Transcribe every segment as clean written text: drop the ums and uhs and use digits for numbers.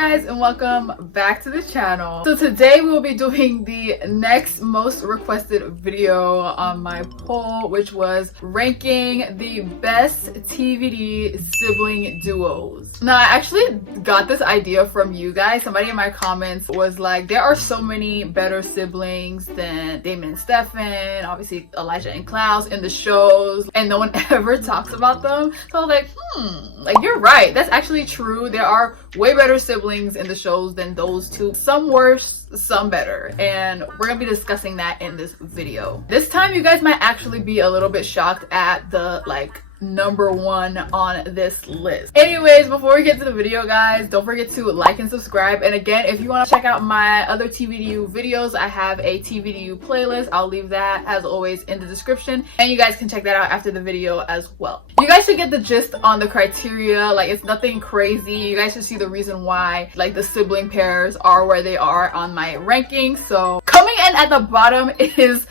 guys, and welcome back to the channel. So today we will be doing the next most requested video on my poll, which was ranking the best TVD sibling duos. Now I actually got this idea from you guys. Somebody in my comments was like, there are so many better siblings than Damon and Stefan, obviously Elijah and Klaus in the shows, and no one ever talks about them. So I was like, like you're right, that's actually true. There are way better siblings in the shows than those two. Some worse, some better, and we're gonna be discussing that in this video. This time you guys might actually be a little bit shocked at the number one on this list. Anyways, before we get to the video, guys, don't forget to like and subscribe. And again, if you want to check out my other TVDU videos, I have a TVDU playlist. I'll leave that as always in the description, and you guys can check that out after the video as well. You guys should get the gist on the criteria. It's nothing crazy. You guys should see the reason why the sibling pairs are where they are on my ranking. So coming in at the bottom is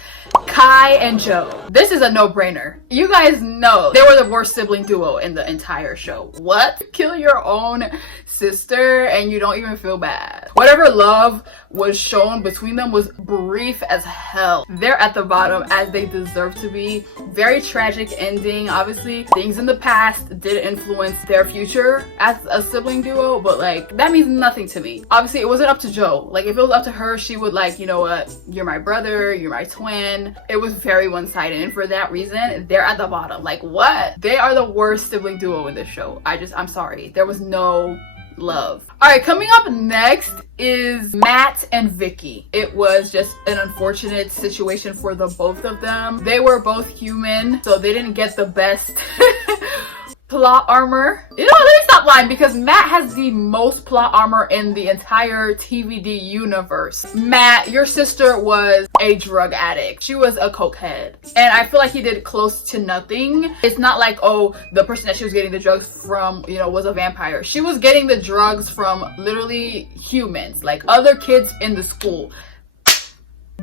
Kai and Joe. This is a no-brainer. You guys know they were the worst sibling duo in the entire show. What? Kill your own sister and you don't even feel bad. Whatever love was shown between them was brief as hell. They're at the bottom as they deserve to be. Very tragic ending. Obviously, things in the past did influence their future as a sibling duo, but that means nothing to me. Obviously, it wasn't up to Joe. If it was up to her, she would you know what, you're my brother, you're my twin. It was very one-sided, and for that reason, they're at the bottom. What? They are the worst sibling duo in this show. I'm sorry. There was no love. All right, coming up next is Matt and Vicky. It was just an unfortunate situation for the both of them. They were both human, so they didn't get the best plot armor. You know, let me stop lying, because Matt has the most plot armor in the entire TVD universe. Matt, your sister was a drug addict. She was a cokehead, and I feel like he did close to nothing. It's not like, oh, the person that she was getting the drugs from, you know, was a vampire. She was getting the drugs from literally humans, other kids in the school.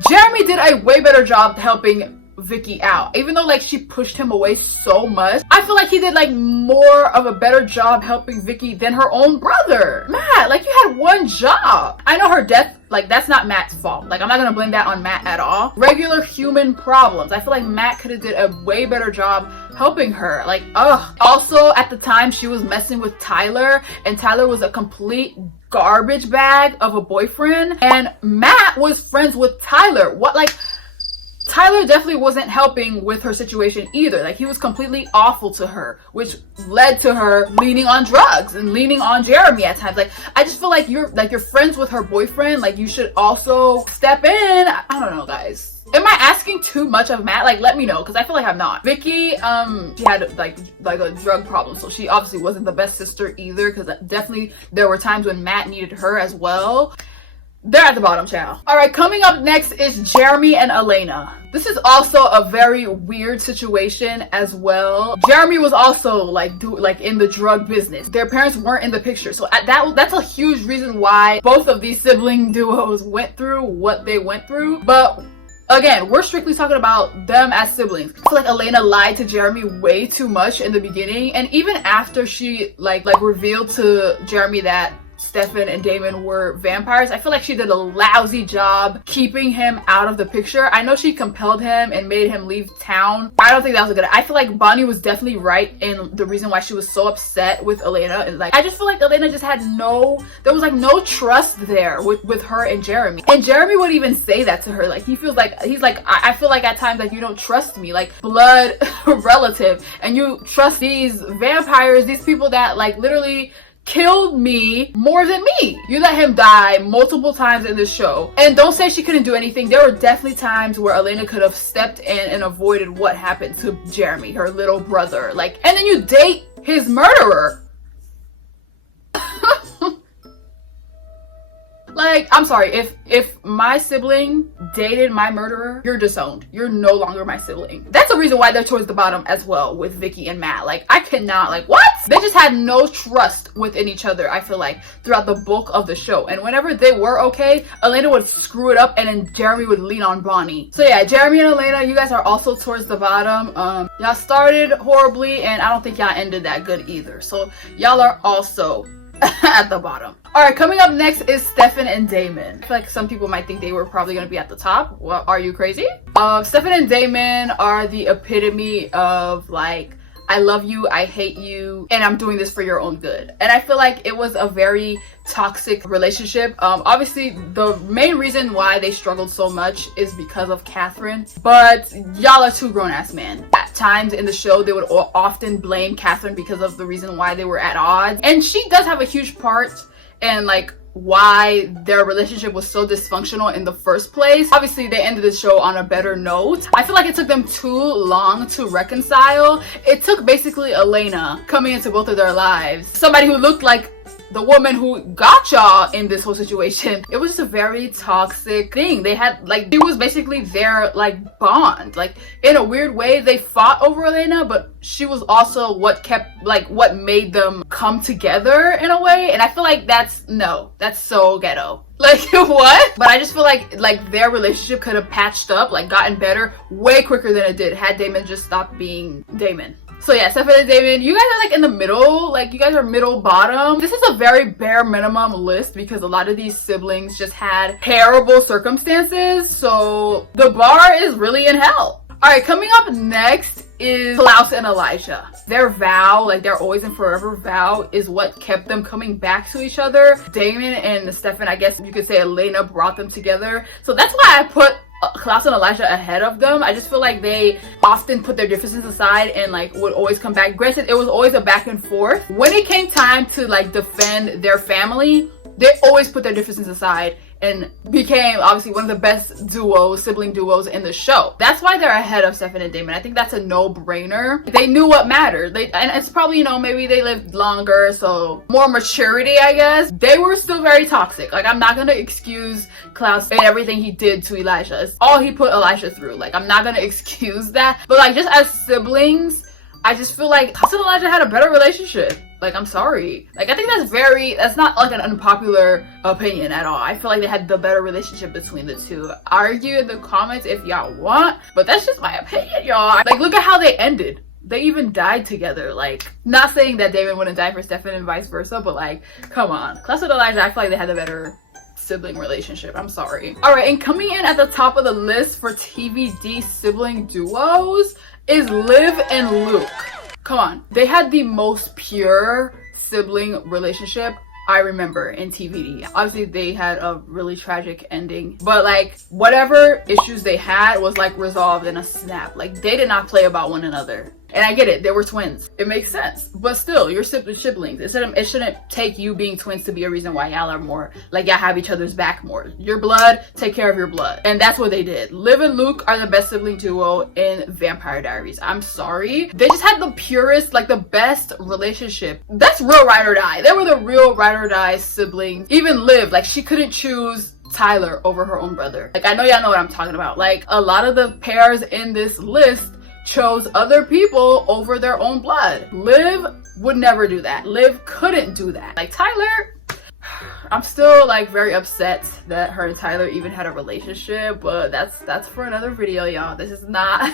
Jeremy did a way better job helping Vicky out, even though she pushed him away so much. I feel like he did more of a better job helping Vicky than her own brother. Matt, you had one job. I know her death, that's not Matt's fault. I'm not gonna blame that on Matt at all. Regular human problems. I feel like Matt could have did a way better job helping her. Also, at the time, she was messing with Tyler, and Tyler was a complete garbage bag of a boyfriend, and Matt was friends with Tyler. What, Tyler definitely wasn't helping with her situation either. He was completely awful to her, which led to her leaning on drugs and leaning on Jeremy at times. I just feel like you're friends with her boyfriend. You should also step in. I don't know, guys. Am I asking too much of Matt? Let me know, because I feel like I'm not. Vicky, she had a drug problem, so she obviously wasn't the best sister either, because definitely there were times when Matt needed her as well. They're at the bottom, child. All right, coming up next is Jeremy and Elena. This is also a very weird situation as well. Jeremy was also in the drug business. Their parents weren't in the picture, so that's a huge reason why both of these sibling duos went through what they went through. But again, we're strictly talking about them as siblings. I feel like Elena lied to Jeremy way too much in the beginning, and even after she revealed to Jeremy that Stefan and Damon were vampires, I feel like she did a lousy job keeping him out of the picture. I know she compelled him and made him leave town. I don't think that was a good. I feel like Bonnie was definitely right in the reason why she was so upset with Elena. And I just feel like Elena just had there was no trust there with her and Jeremy. And Jeremy would even say that to her. He feels I feel like at times you don't trust me, blood relative, and you trust these vampires, these people that literally killed me more than me. You let him die multiple times in this show, and don't say she couldn't do anything. There were definitely times where Elena could have stepped in and avoided what happened to Jeremy, her little brother. And then you date his murderer. I'm sorry, if my sibling dated my murderer, you're disowned. You're no longer my sibling. That's the reason why they're towards the bottom as well with Vicky and Matt. I cannot, what? They just had no trust within each other, I feel throughout the bulk of the show. And whenever they were okay, Elena would screw it up, and then Jeremy would lean on Bonnie. So yeah, Jeremy and Elena, you guys are also towards the bottom. Y'all started horribly, and I don't think y'all ended that good either. So y'all are also at the bottom. All right, coming up next is Stefan and Damon. I feel like some people might think they were probably going to be at the top. Well, are you crazy? Stefan and Damon are the epitome of like, I love you, I hate you, and I'm doing this for your own good. And I feel like it was a very toxic relationship. Obviously, the main reason why they struggled so much is because of Catherine. But y'all are two grown-ass men. At times in the show, they would often blame Catherine because of the reason why they were at odds. And she does have a huge part in like why their relationship was so dysfunctional in the first place. Obviously, they ended the show on a better note. I feel like it took them too long to reconcile. It took basically Elena coming into both of their lives, somebody who looked like the woman who got y'all in this whole situation. It was just a very toxic thing. They had like, she was basically their like bond. Like in a weird way, they fought over Elena, but she was also what kept, like what made them come together in a way. And I feel like that's so ghetto. Like what? But I just feel like their relationship could have patched up, like gotten better way quicker than it did had Damon just stopped being Damon. So yeah, Stefan and Damon, you guys are like in the middle, like you guys are middle bottom. This is a very bare minimum list because a lot of these siblings just had terrible circumstances. So the bar is really in hell. All right, coming up next is Klaus and Elijah. Their vow, like their always and forever vow, is what kept them coming back to each other. Damon and Stefan, I guess you could say Elena brought them together. So that's why I put Klaus and Elijah ahead of them. I just feel like they often put their differences aside and like would always come back. Granted, it was always a back and forth. When it came time to like defend their family, they always put their differences aside and became obviously one of the best duos, sibling duos in the show. That's why they're ahead of Stefan and Damon. I think that's a no-brainer. They knew what mattered. And it's probably, you know, maybe they lived longer, so more maturity, I guess. They were still very toxic. Like, I'm not gonna excuse Klaus and everything he did to Elijah. It's all he put Elijah through. Like, I'm not gonna excuse that. But like, just as siblings, I just feel like Klaus and Elijah had a better relationship. Like, I'm sorry. Like, I think that's not like an unpopular opinion at all. I feel like they had the better relationship between the two. Argue in the comments if y'all want, but that's just my opinion, y'all. Like, look at how they ended. They even died together. Like, not saying that Damon wouldn't die for Stefan and vice versa, but like, come on. Klaus and Elijah, I feel like they had the better sibling relationship. I'm sorry. All right, and coming in at the top of the list for TVD sibling duos is Liv and Luke. Come on, they had the most pure sibling relationship I remember in TVD. Obviously, they had a really tragic ending, but like whatever issues they had was like resolved in a snap. Like they did not play about one another. And I get it, they were twins. It makes sense. But still, you're siblings. It shouldn't take you being twins to be a reason why y'all are more, like y'all have each other's back more. Your blood, take care of your blood. And that's what they did. Liv and Luke are the best sibling duo in Vampire Diaries. I'm sorry. They just had the purest, like the best relationship. That's real ride or die. They were the real ride or die siblings. Even Liv, like she couldn't choose Tyler over her own brother. Like I know y'all know what I'm talking about. Like a lot of the pairs in this list chose other people over their own blood. Liv would never do that. Liv couldn't do that. Like Tyler, I'm still like very upset that her and Tyler even had a relationship, but that's for another video, y'all. This is not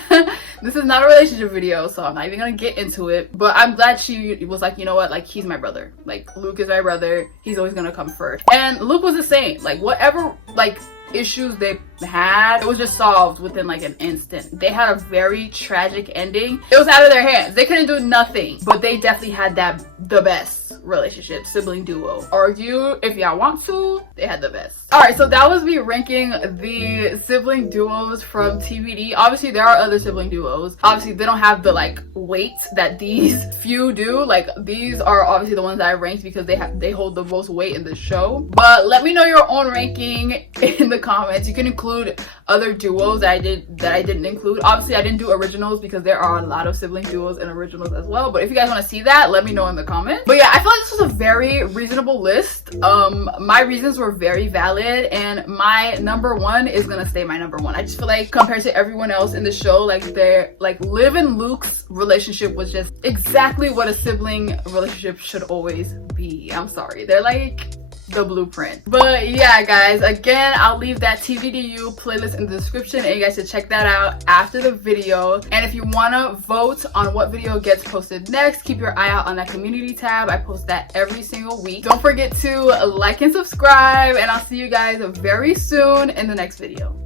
this is not a relationship video, so I'm not even gonna get into it. But I'm glad she was like, you know what, like he's my brother. Like Luke is my brother. He's always gonna come first. And Luke was the same. Like whatever like issues they had, it was just solved within like an instant. They had a very tragic ending. It was out of their hands. They couldn't do nothing, but they definitely had the best relationship, sibling duo. Argue if y'all want to, they had the best. All right, so that was me ranking the sibling duos from TVD. Obviously there are other sibling duos. Obviously they don't have the like weight that these few do. Like these are obviously the ones that I ranked because they hold the most weight in the show. But let me know your own ranking in the comments. You can include other duos that I didn't include. Obviously I didn't do originals because there are a lot of sibling duos and originals as well. But if you guys want to see that, let me know in the comments. But yeah, I feel like this was a very reasonable list. My reasons were very valid, and my number one is gonna stay my number one. I just feel like compared to everyone else in the show, like Liv and Luke's relationship was just exactly what a sibling relationship should always be. I'm sorry, they're like the blueprint. But yeah, guys, again, I'll leave that TVDU playlist in the description and you guys should check that out after the video. And if you want to vote on what video gets posted next, keep your eye out on that community tab. I post that every single week. Don't forget to like and subscribe, and I'll see you guys very soon in the next video.